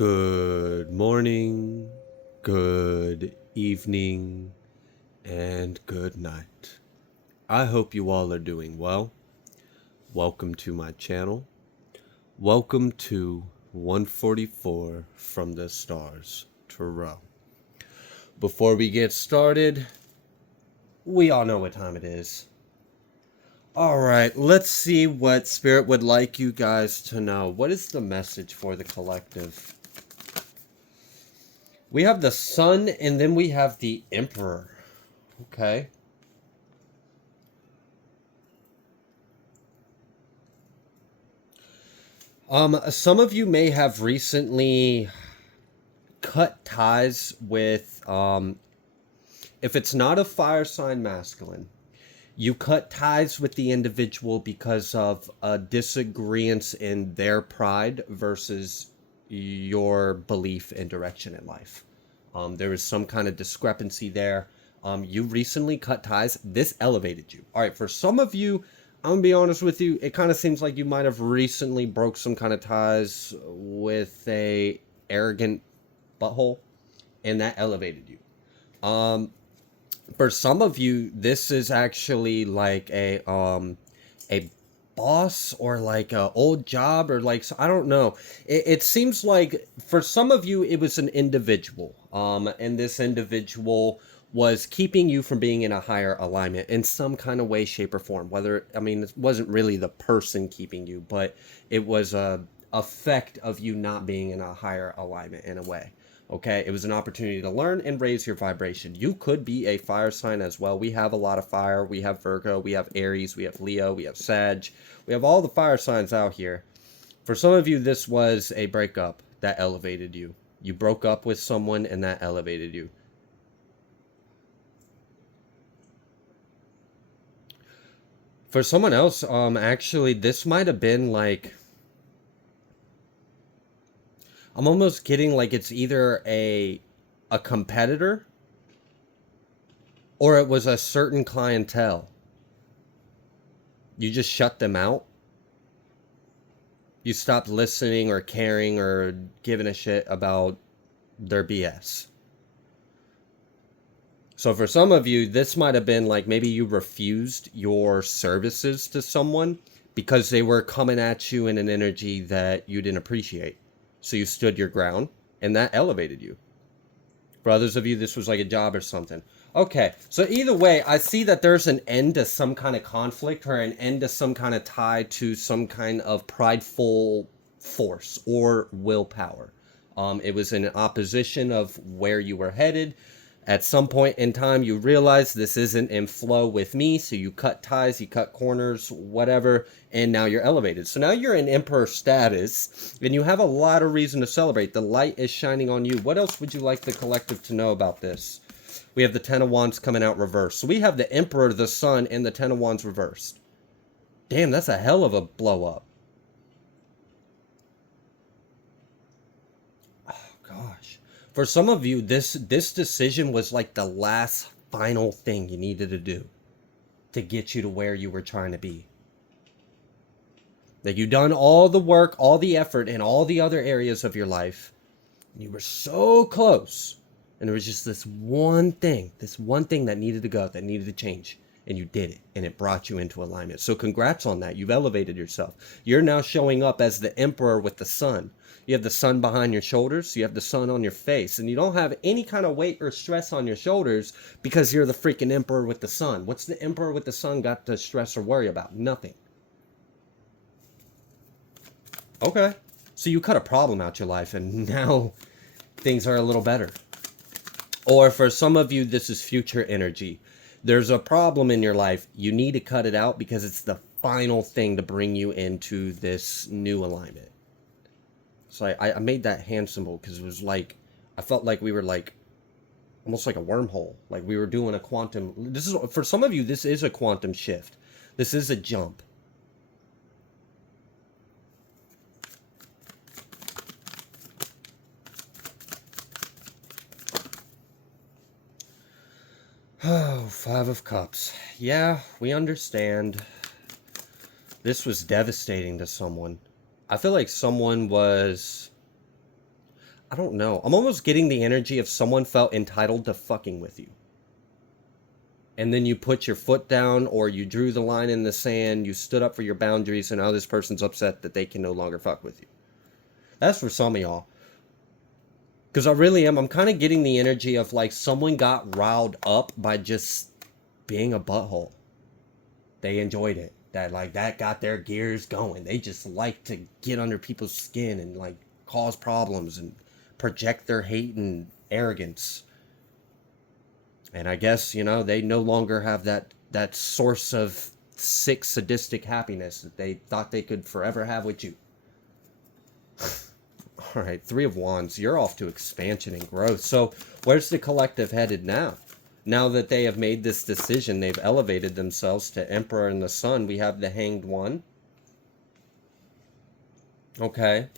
Good morning, good evening, and good night. I hope you all are doing well. Welcome to my channel. Welcome to 144 from the Stars Tarot. Before we get started, we all know what time it is. Alright, let's see what Spirit would like you guys to know. What is the message for the collective? We have the Sun, and then we have the Emperor. Okay. Some of you may have recently cut ties with, if it's not a fire sign masculine, you cut ties with the individual because of a disagreement in their pride versus your belief and direction in life. There is some kind of discrepancy there. You recently cut ties. This elevated you. All right, for some of you, I'm gonna be honest with you, it kind of seems like you might have recently broke some kind of ties with a arrogant butthole, and that elevated you. For some of you, this is actually like a boss or like a old job or like, I don't know. It seems like for some of you it was an individual, and this individual was keeping you from being in a higher alignment in some kind of way, shape, or form. Whether, I mean, it wasn't really the person keeping you, but it was a effect of you not being in a higher alignment in a way. Okay, it was an opportunity to learn and raise your vibration. You could be a fire sign as well. We have a lot of fire. We have Virgo, we have Aries, we have Leo, we have Sag. We have all the fire signs out here. For some of you, this was a breakup that elevated you. You broke up with someone and that elevated you. For someone else, actually, this might have been like, I'm almost getting like it's either a competitor or it was a certain clientele. You just shut them out. You stopped listening or caring or giving a shit about their BS. So for some of you, this might have been like maybe you refused your services to someone because they were coming at you in an energy that you didn't appreciate. So you stood your ground and that elevated you. For others of you, this was like a job or something. Okay, so either way, I see that there's an end to some kind of conflict or an end to some kind of tie to some kind of prideful force or willpower. It was in opposition of where you were headed. At some point in time, you realize this isn't in flow with me, so you cut ties, you cut corners, whatever, and now you're elevated. So now you're in Emperor status, and you have a lot of reason to celebrate. The light is shining on you. What else would you like the collective to know about this? We have the Ten of Wands coming out reversed. So we have the Emperor, the Sun, and the Ten of Wands reversed. Damn, that's a hell of a blow up. Oh, gosh. For some of you, this decision was like the last final thing you needed to do to get you to where you were trying to be. That you've done all the work, all the effort in all the other areas of your life. And you were so close. And there was just this one thing that needed to go, that needed to change. And you did it. And it brought you into alignment. So congrats on that. You've elevated yourself. You're now showing up as the Emperor with the Sun. You have the Sun behind your shoulders. You have the Sun on your face. And you don't have any kind of weight or stress on your shoulders because you're the freaking Emperor with the Sun. What's the Emperor with the Sun got to stress or worry about? Nothing. Okay. So you cut a problem out your life and now things are a little better. Or for some of you, this is future energy. There's a problem in your life. You need to cut it out because it's the final thing to bring you into this new alignment. So I made that hand symbol because it was like, I felt like we were like, almost like a wormhole. Like we were doing a quantum. This is, for some of you, this is a quantum shift. This is a jump. Oh, Five of Cups. Yeah, we understand. This was devastating to someone. I feel like someone was... I don't know. I'm almost getting the energy of someone felt entitled to fucking with you. And then you put your foot down, or you drew the line in the sand, you stood up for your boundaries, and now this person's upset that they can no longer fuck with you. That's for some of y'all. Because I really am. I'm kind of getting the energy of like someone got riled up by just being a butthole. They enjoyed it. That got their gears going. They just like to get under people's skin and like cause problems and project their hate and arrogance. And I guess, they no longer have that source of sick, sadistic happiness that they thought they could forever have with you. All right, Three of Wands. You're off to expansion and growth. So where's the collective headed now? Now that they have made this decision, they've elevated themselves to Emperor and the Sun. We have the Hanged One. Okay.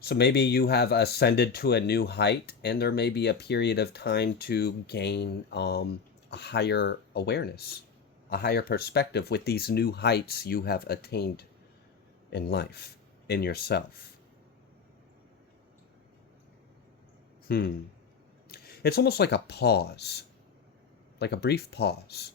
So maybe you have ascended to a new height, and there may be a period of time to gain a higher awareness, a higher perspective with these new heights you have attained in life, in yourself. It's almost like a pause, like a brief pause.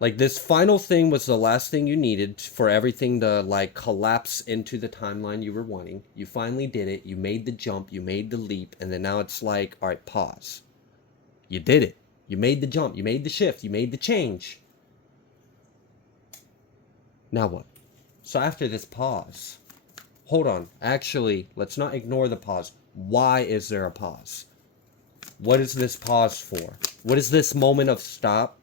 Like this final thing was the last thing you needed for everything to like collapse into the timeline you were wanting. You finally did it. You made the jump. You made the leap. And then now it's like, all right, pause. You did it. You made the jump. You made the shift. You made the change. Now what? So after this pause, hold on. Actually, let's not ignore the pause. Why is there a pause? What is this pause for? What is this moment of stop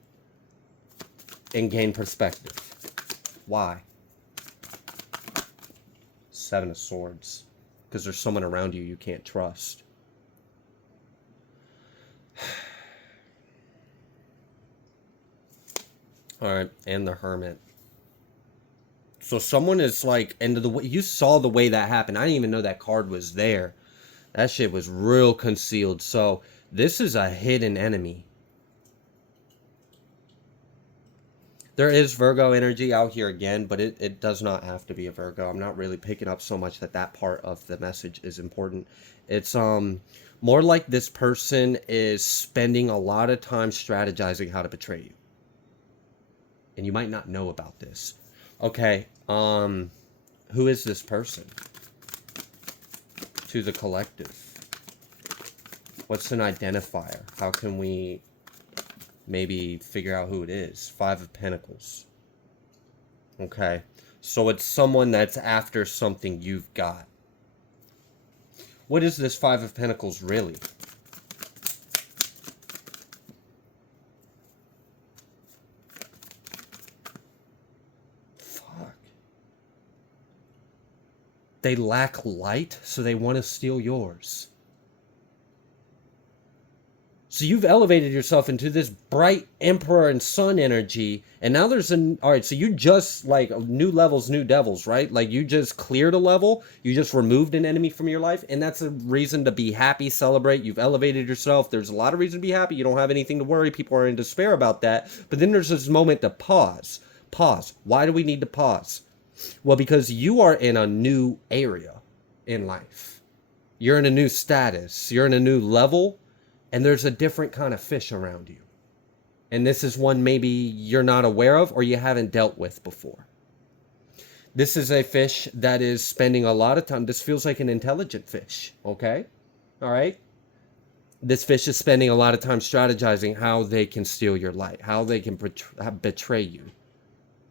and gain perspective? Why? Seven of Swords. Because there's someone around you can't trust. Alright, and the Hermit. So someone is like, and you saw the way that happened. I didn't even know that card was there. That shit was real concealed. So this is a hidden enemy. There is Virgo energy out here again, but it does not have to be a Virgo. I'm not really picking up so much that part of the message is important. It's more like this person is spending a lot of time strategizing how to betray you. And you might not know about this. Okay, who is this person? To the collective. What's an identifier? How can we maybe figure out who it is? Five of Pentacles. Okay. So it's someone that's after something you've got. What is this Five of Pentacles really? Fuck. They lack light, so they want to steal yours. So you've elevated yourself into this bright Emperor and Sun energy, and now there's alright, so you just, like, new levels, new devils, right? Like, you just cleared a level, you just removed an enemy from your life, and that's a reason to be happy, celebrate, you've elevated yourself, there's a lot of reason to be happy, you don't have anything to worry, people are in despair about that, but then there's this moment to pause. Pause. Why do we need to pause? Well, because you are in a new area in life. You're in a new status, you're in a new level, and there's a different kind of fish around you. And this is one maybe you're not aware of or you haven't dealt with before. This is a fish that is spending a lot of time. This feels like an intelligent fish, okay? All right? This fish is spending a lot of time strategizing how they can steal your light, how they can betray you,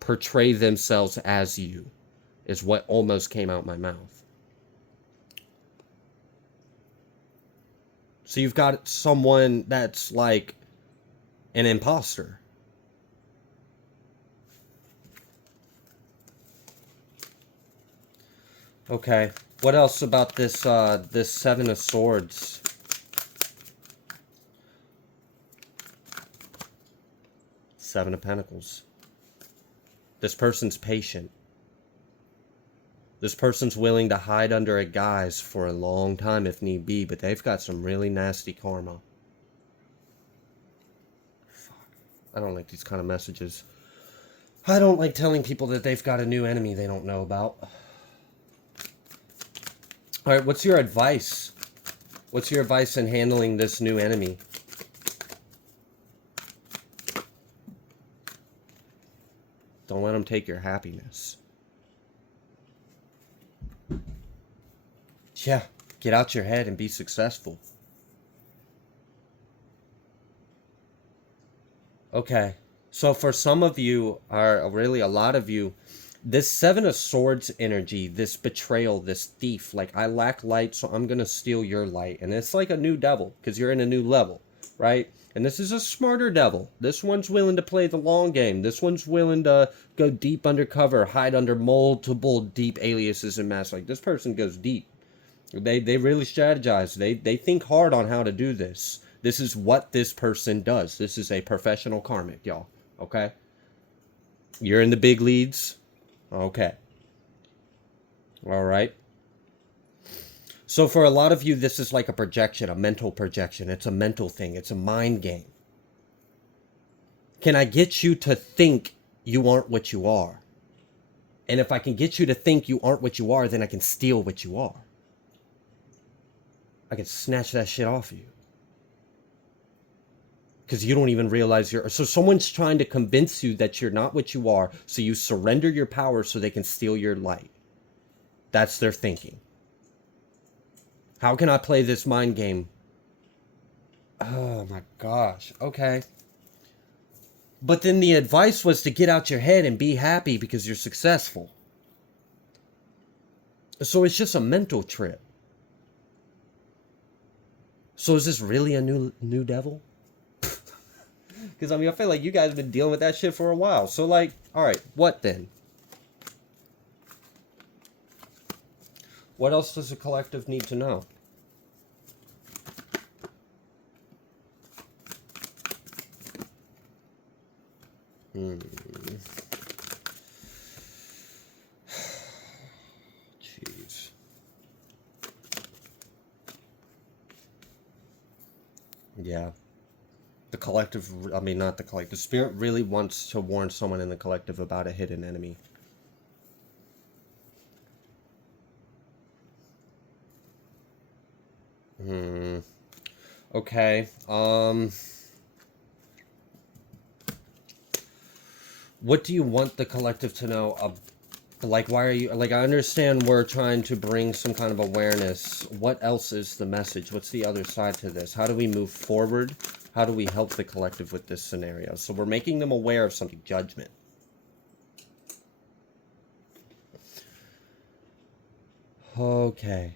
portray themselves as you, is what almost came out my mouth. So you've got someone that's like an imposter. Okay. What else about this this Seven of Swords? Seven of Pentacles. This person's patient. This person's willing to hide under a guise for a long time if need be, but they've got some really nasty karma. Fuck. I don't like these kind of messages. I don't like telling people that they've got a new enemy they don't know about. All right, what's your advice? What's your advice in handling this new enemy? Don't let them take your happiness. Yeah, get out your head and be successful. Okay, so for some of you, or really a lot of you, this Seven of Swords energy, this betrayal, this thief, like I lack light, so I'm gonna steal your light. And it's like a new devil, because you're in a new level, right? And this is a smarter devil. This one's willing to play the long game. This one's willing to go deep undercover, hide under multiple deep aliases and masks. Like this person goes deep. They really strategize. They think hard on how to do this. This is what this person does. This is a professional karmic, y'all. Okay? You're in the big leads. Okay. All right. So for a lot of you, this is like a projection, a mental projection. It's a mental thing. It's a mind game. Can I get you to think you aren't what you are? And if I can get you to think you aren't what you are, then I can steal what you are. I can snatch that shit off of you. Because you don't even realize you're... So someone's trying to convince you that you're not what you are, so you surrender your power so they can steal your light. That's their thinking. How can I play this mind game? Oh my gosh. Okay. But then the advice was to get out your head and be happy because you're successful. So it's just a mental trip. So is this really a new devil? Because, I mean, I feel like you guys have been dealing with that shit for a while. So, like, all right, what then? What else does the collective need to know? Jeez. Yeah. The collective, I mean, not the collective. Spirit really wants to warn someone in the collective about a hidden enemy. Okay. What do you want the collective to know? Like, why are you... Like, I understand we're trying to bring some kind of awareness. What else is the message? What's the other side to this? How do we move forward? How do we help the collective with this scenario? So we're making them aware of something. Judgment. Okay.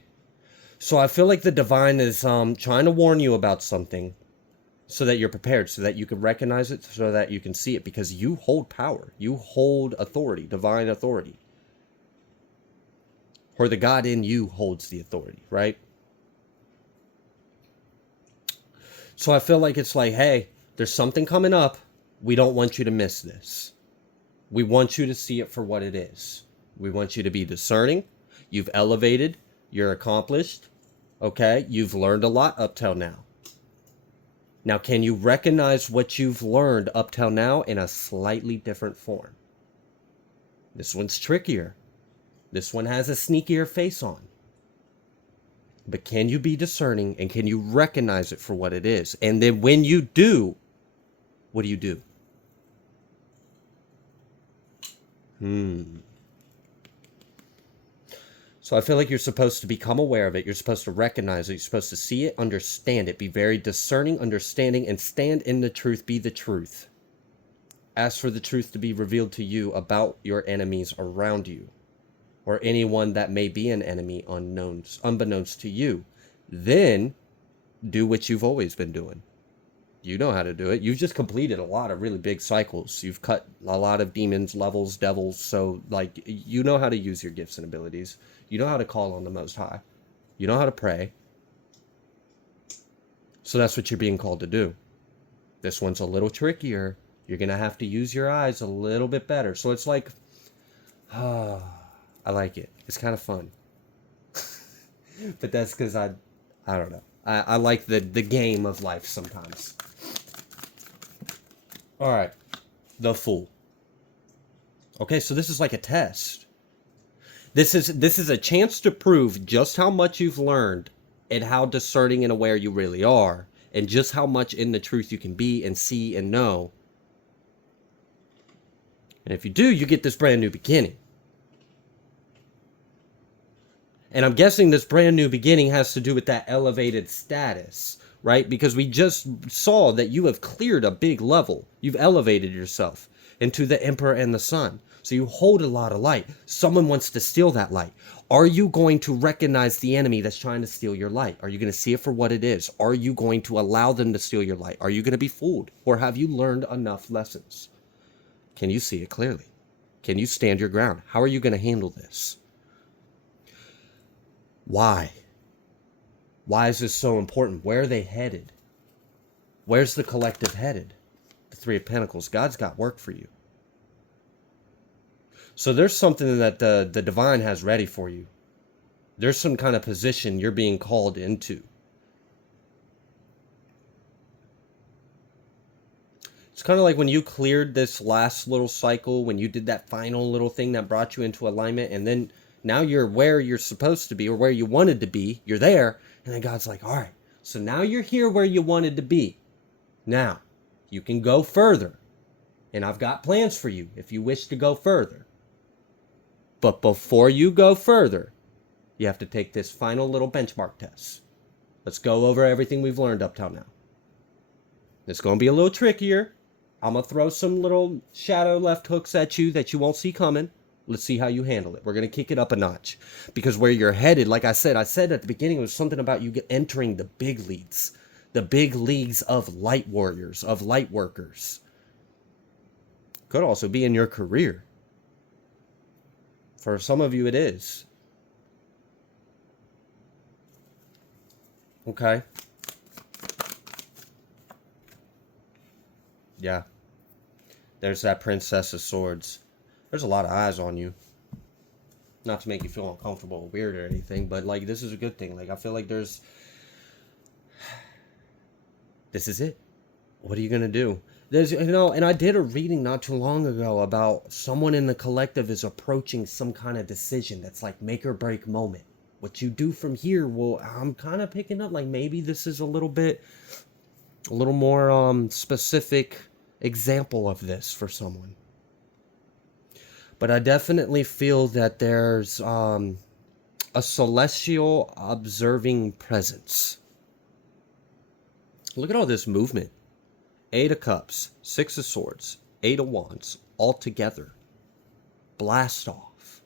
So I feel like the divine is trying to warn you about something so that you're prepared, so that you can recognize it, so that you can see it, because you hold power. You hold authority, divine authority. Or the God in you holds the authority, right? So I feel like it's like, hey, there's something coming up. We don't want you to miss this. We want you to see it for what it is. We want you to be discerning. You've elevated. You're accomplished. Okay? You've learned a lot up till now. Now, can you recognize what you've learned up till now in a slightly different form? This one's trickier. This one has a sneakier face on. But can you be discerning, and can you recognize it for what it is? And then when you do, what do you do? So I feel like you're supposed to become aware of it. You're supposed to recognize it. You're supposed to see it, understand it. Be very discerning, understanding, and stand in the truth. Be the truth. Ask for the truth to be revealed to you about your enemies around you, or anyone that may be an enemy unbeknownst to you. Then do what you've always been doing. You know how to do it. You've just completed a lot of really big cycles. You've cut a lot of demons, levels, devils. So, like, you know how to use your gifts and abilities. You know how to call on the Most High. You know how to pray. So that's what you're being called to do. This one's a little trickier. You're going to have to use your eyes a little bit better. So it's like, I like it. It's kind of fun. But that's because I don't know. I like the game of life sometimes. All right. The Fool. Okay, so this is like a test. This is a chance to prove just how much you've learned and how discerning and aware you really are, and just how much in the truth you can be and see and know. And if you do, you get this brand new beginning. And I'm guessing this brand new beginning has to do with that elevated status, right? Because we just saw that you have cleared a big level. You've elevated yourself into the Emperor and the Sun. So you hold a lot of light. Someone wants to steal that light. Are you going to recognize the enemy that's trying to steal your light? Are you going to see it for what it is? Are you going to allow them to steal your light? Are you going to be fooled? Or have you learned enough lessons? Can you see it clearly? Can you stand your ground? How are you going to handle this? Why? Why is this so important? Where are they headed? Where's the collective headed? The Three of Pentacles. God's got work for you. So there's something that the divine has ready for you. There's some kind of position you're being called into. It's kind of like when you cleared this last little cycle, when you did that final little thing that brought you into alignment, and then now you're where you're supposed to be, or where you wanted to be. You're there, and then God's like, all right, so now you're here where you wanted to be. Now, you can go further, and I've got plans for you if you wish to go further. But before you go further, you have to take this final little benchmark test. Let's go over everything we've learned up till now. It's going to be a little trickier. I'm going to throw some little shadow left hooks at you that you won't see coming. Let's see how you handle it. We're going to kick it up a notch. Because where you're headed, like I said at the beginning, it was something about you entering the big leagues. The big leagues of light warriors, of light workers. Could also be in your career. For some of you, it is. Okay. Yeah. There's that Princess of Swords. There's a lot of eyes on you. Not to make you feel uncomfortable or weird or anything, but like this is a good thing. Like I feel like this is it. What are you gonna do? There's, and I did a reading not too long ago about someone in the collective is approaching some kind of decision that's like make or break moment. What you do from here, well, I'm kind of picking up like maybe this is a little more specific example of this for someone. But I definitely feel that there's a celestial observing presence. Look at all this movement. 8 of Cups, 6 of Swords, 8 of Wands, all together. Blast off.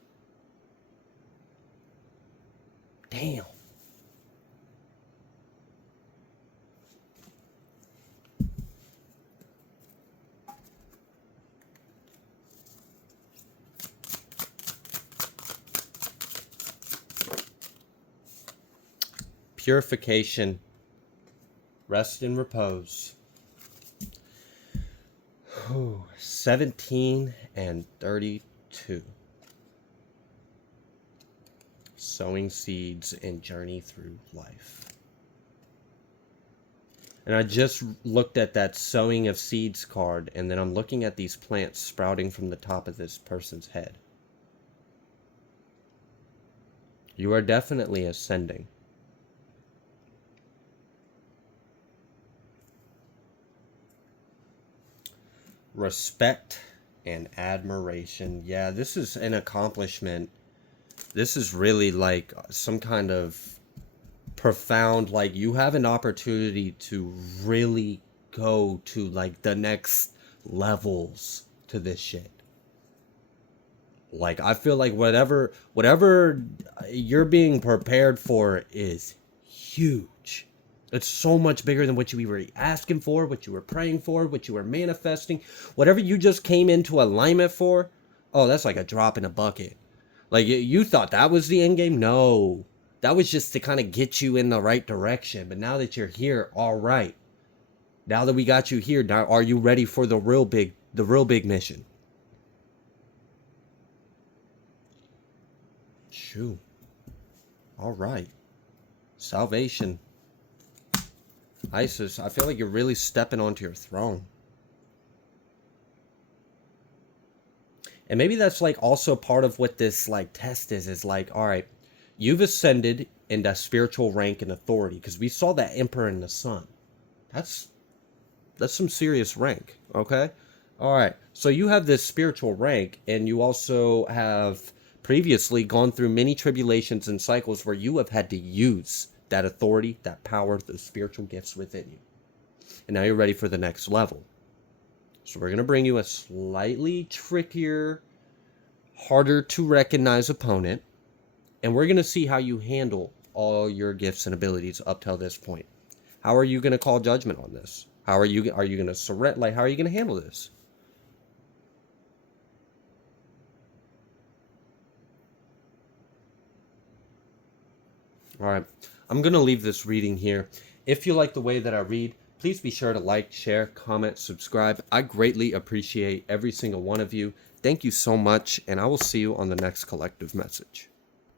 Damn. Purification. Rest and repose. 17 and 32. Sowing seeds and journey through life. And I just looked at that sowing of seeds card, and then I'm looking at these plants sprouting from the top of this person's head. You are definitely ascending. Respect and admiration. Yeah, this is an accomplishment. This is really like some kind of profound, like you have an opportunity to really go to like the next levels to this shit. Like I feel like whatever you're being prepared for is huge. It's so much bigger than what you were asking for, what you were praying for, what you were manifesting. Whatever you just came into alignment for, oh, that's like a drop in a bucket. Like, you thought that was the end game? No. That was just to kind of get you in the right direction. But now that you're here, all right. Now that we got you here, now are you ready for the real big mission? Shoo. All right. Salvation. Isis, I feel like you're really stepping onto your throne. And maybe that's like also part of what this like test is like, all right, you've ascended in that spiritual rank and authority, because we saw that emperor in the sun. That's some serious rank, okay? All right. So you have this spiritual rank, and you also have previously gone through many tribulations and cycles where you have had to use that authority, that power, those spiritual gifts within you. And now you're ready for the next level. So we're going to bring you a slightly trickier, harder to recognize opponent, and we're going to see how you handle all your gifts and abilities up till this point. How are you going to call judgment on this? Are you going to surrender? Like, how are you going to handle this? All right, I'm going to leave this reading here. If you like the way that I read, please be sure to like, share, comment, subscribe. I greatly appreciate every single one of you. Thank you so much, and I will see you on the next collective message.